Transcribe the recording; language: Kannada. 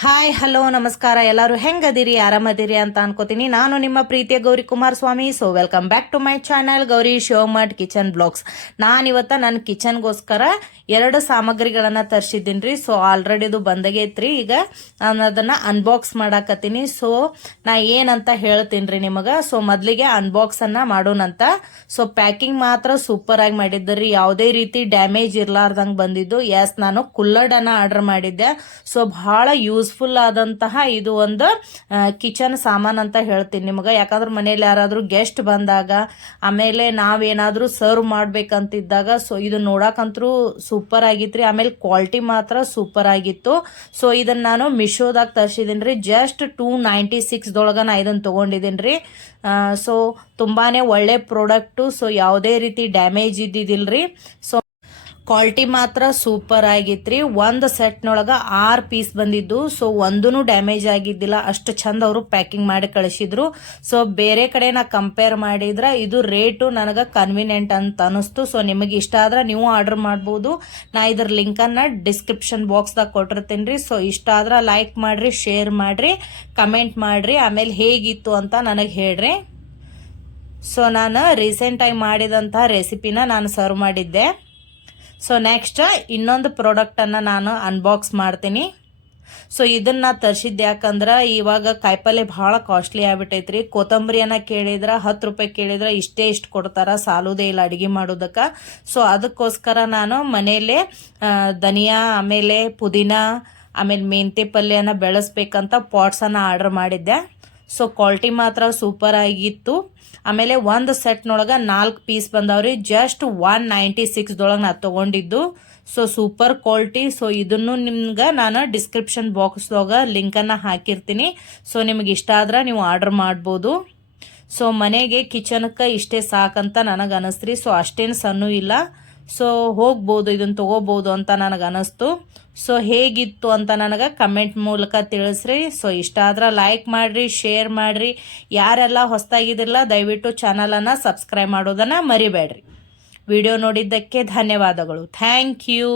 ಹಾಯ್ ಹಲೋ ನಮಸ್ಕಾರ. ಎಲ್ಲರೂ ಹೆಂಗದಿರಿ, ಆರಾಮದಿರಿ ಅಂತ ಅನ್ಕೋತೀನಿ. ನಾನು ನಿಮ್ಮ ಪ್ರೀತಿಯ Gauri Kumaraswamy. So welcome back to my channel Gauri Shivamath kitchen blogs. ನಾನಿವತ್ತ ನನ್ನ ಕಿಚನ್ಗೋಸ್ಕರ 2 ಸಾಮಗ್ರಿಗಳನ್ನ ತರಿಸಿದ್ದೀನಿ ರೀ. ಸೊ ಆಲ್ರೆಡಿ ಇದು ಬಂದಾಗೈತ್ರಿ. ಈಗ ನಾನು ಅದನ್ನ ಅನ್ಬಾಕ್ಸ್ ಮಾಡಾಕತ್ತೀನಿ. ಸೊ ನಾ ಏನಂತ ಹೇಳ್ತೀನಿ ರೀ ನಿಮಗೆ. ಸೊ ಮೊದಲಿಗೆ ಅನ್ಬಾಕ್ಸ್ ಅನ್ನ ಮಾಡೋಣಂತ. ಸೊ ಪ್ಯಾಕಿಂಗ್ ಮಾತ್ರ ಸೂಪರ್ ಆಗಿ ಮಾಡಿದ್ರಿ, ಯಾವುದೇ ರೀತಿ ಡ್ಯಾಮೇಜ್ ಇರ್ಲಾರ್ದಂಗೆ ಬಂದಿದ್ದು. ಎಸ್, ನಾನು ಕುಲ್ಲಡ್ ಅನ್ನ ಆರ್ಡರ್ ಮಾಡಿದ್ದೆ. ಸೊ ಬಹಳ ಯೂಸ್ಫುಲ್ ಆದಂತಹ ಇದು ಒಂದು ಕಿಚನ್ ಸಾಮಾನ್ ಅಂತ ಹೇಳ್ತೀನಿ ನಿಮಗೆ. ಯಾಕಂದ್ರೆ ಮನೇಲಿ ಯಾರಾದ್ರೂ ಗೆಸ್ಟ್ ಬಂದಾಗ, ಆಮೇಲೆ ನಾವೇನಾದ್ರೂ ಸರ್ವ್ ಮಾಡ್ಬೇಕಂತಿದ್ದಾಗ, ಸೊ ಇದು ನೋಡಕಂತರೂ ಸೂಪರ್ ಆಗಿತ್ರಿ. ಆಮೇಲೆ ಕ್ವಾಲಿಟಿ ಮಾತ್ರ ಸೂಪರ್ ಆಗಿತ್ತು. ಸೊ ಇದನ್ನ ನಾನು ಮಿಶೋದಾಗ ತರಿಸಿದ್ದೀನಿ ರೀ. ಜಸ್ಟ್ 296 ನಾ ಇದನ್ನ ತಗೊಂಡಿದ್ದೀನಿ ರೀ. ಸೊ ತುಂಬಾನೇ ಒಳ್ಳೆ ಪ್ರಾಡಕ್ಟು. ಸೊ ಯಾವುದೇ ರೀತಿ ಡ್ಯಾಮೇಜ್ ಇದ್ದಿದ್ದಿಲ್ರಿ. ಸೊ ಕ್ವಾಲಿಟಿ ಮಾತ್ರ ಸೂಪರ್ ಆಗಿತ್ರಿ. ಒಂದು ಸೆಟ್ನೊಳಗೆ 6 ಪೀಸ್ ಬಂದಿದ್ದು. ಸೊ ಒಂದೂ ಡ್ಯಾಮೇಜ್ ಆಗಿದ್ದಿಲ್ಲ. ಅಷ್ಟು ಚಂದ ಅವರು ಪ್ಯಾಕಿಂಗ್ ಮಾಡಿ ಕಳಿಸಿದ್ರು. ಸೊ ಬೇರೆ ಕಡೆ ನಾ ಕಂಪೇರ್ ಮಾಡಿದ್ರೆ ಇದು ರೇಟು ನನಗೆ ಕನ್ವಿನಿಯೆಂಟ್ ಅಂತ ಅನಿಸ್ತು. ಸೊ ನಿಮಗೆ ಇಷ್ಟ ಆದ್ರೆ ನೀವು ಆರ್ಡರ್ ಮಾಡ್ಬೋದು. ನಾ ಇದ್ರ ಲಿಂಕನ್ನು ಡಿಸ್ಕ್ರಿಪ್ಷನ್ ಬಾಕ್ಸ್ದಾಗ ಕೊಟ್ಟಿರ್ತೀನಿ ರೀ. ಸೊ ಇಷ್ಟ ಆದ್ರೆ ಲೈಕ್ ಮಾಡ್ರಿ, ಶೇರ್ ಮಾಡ್ರಿ, ಕಮೆಂಟ್ ಮಾಡ್ರಿ. ಆಮೇಲೆ ಹೇಗಿತ್ತು ಅಂತ ನನಗೆ ಹೇಳ್ರಿ. ಸೊ ನಾನು ರೀಸೆಂಟಾಗಿ ಮಾಡಿದಂತಹ ರೆಸಿಪಿನ ನಾನು ಸರ್ವ್ ಮಾಡಿದ್ದೆ. ಸೊ ನೆಕ್ಸ್ಟ್ ಇನ್ನೊಂದು ಪ್ರಾಡಕ್ಟನ್ನು ನಾನು ಅನ್ಬಾಕ್ಸ್ ಮಾಡ್ತೀನಿ. ಸೊ ಇದನ್ನ ತರಿಸಿದ್ದು ಯಾಕಂದ್ರೆ ಇವಾಗ ಕಾಯಿಪಲ್ಲೆ ಭಾಳ ಕಾಸ್ಟ್ಲಿ ಆಗ್ಬಿಟ್ಟೈತ್ರಿ. ಕೊತ್ತಂಬರಿಯನ್ನ ಕೇಳಿದ್ರೆ 10 ರೂಪಾಯಿ ಕೇಳಿದ್ರೆ ಇಷ್ಟು ಕೊಡ್ತಾರ, ಸಾಲುದೇ ಇಲ್ಲ ಅಡುಗೆ ಮಾಡೋದಕ್ಕೆ. ಸೊ ಅದಕ್ಕೋಸ್ಕರ ನಾನು ಮನೆಯಲ್ಲೇ ಧನಿಯಾ, ಆಮೇಲೆ ಪುದೀನ, ಆಮೇಲೆ ಮೆಂತೆ ಪಲ್ಯನ ಬೆಳೆಸ್ಬೇಕಂತ ಪಾಟ್ಸನ್ನು ಆರ್ಡರ್ ಮಾಡಿದ್ದೆ. ಸೊ ಕ್ವಾಲಿಟಿ ಮಾತ್ರ ಸೂಪರ್ ಆಗಿತ್ತು. ಆಮೇಲೆ ಒಂದು ಸೆಟ್ನೊಳಗೆ 4 ಪೀಸ್ ಬಂದವ್ರಿ. ಜಸ್ಟ್ 196 ನಾ ತಗೊಂಡಿದ್ದು. So super quality. ಸೊ ಇದನ್ನು ನಿಮ್ಗೆ ನಾನು ಡಿಸ್ಕ್ರಿಪ್ಷನ್ ಬಾಕ್ಸ್ದಾಗ ಲಿಂಕನ್ನು ಹಾಕಿರ್ತೀನಿ. ಸೊ ನಿಮಗೆ ಇಷ್ಟ ಆದ್ರೆ ನೀವು ಆರ್ಡರ್ ಮಾಡ್ಬೋದು. ಸೊ ಮನೆಗೆ ಕಿಚನ್ಗೆ ಇಷ್ಟೇ ಸಾಕಂತ ನನಗೆ ಅನಿಸ್ತ್ರಿ. ಸೊ ಅಷ್ಟೇನು ಸಣ್ಣ ಇಲ್ಲ. ಸೊ ಹೋಗ್ಬೋದು, ಇದನ್ನು ತಗೋಬೋದು ಅಂತ ನನಗೆ ಅನಿಸ್ತು. ಸೊ ಹೇಗಿತ್ತು ಅಂತ ನನಗೆ ಕಮೆಂಟ್ ಮೂಲಕ ತಿಳಿಸ್ರಿ. ಸೊ ಇಷ್ಟ ಆದ್ರೆ ಲೈಕ್ ಮಾಡಿರಿ, ಶೇರ್ ಮಾಡಿರಿ. ಯಾರೆಲ್ಲ ಹೊಸದಾಗಿದ್ದಿರಲ್ಲ ದಯವಿಟ್ಟು ಚಾನಲನ್ನು ಸಬ್ಸ್ಕ್ರೈಬ್ ಮಾಡೋದನ್ನು ಮರಿಬೇಡ್ರಿ. ವಿಡಿಯೋ ನೋಡಿದ್ದಕ್ಕೆ ಧನ್ಯವಾದಗಳು. Thank you.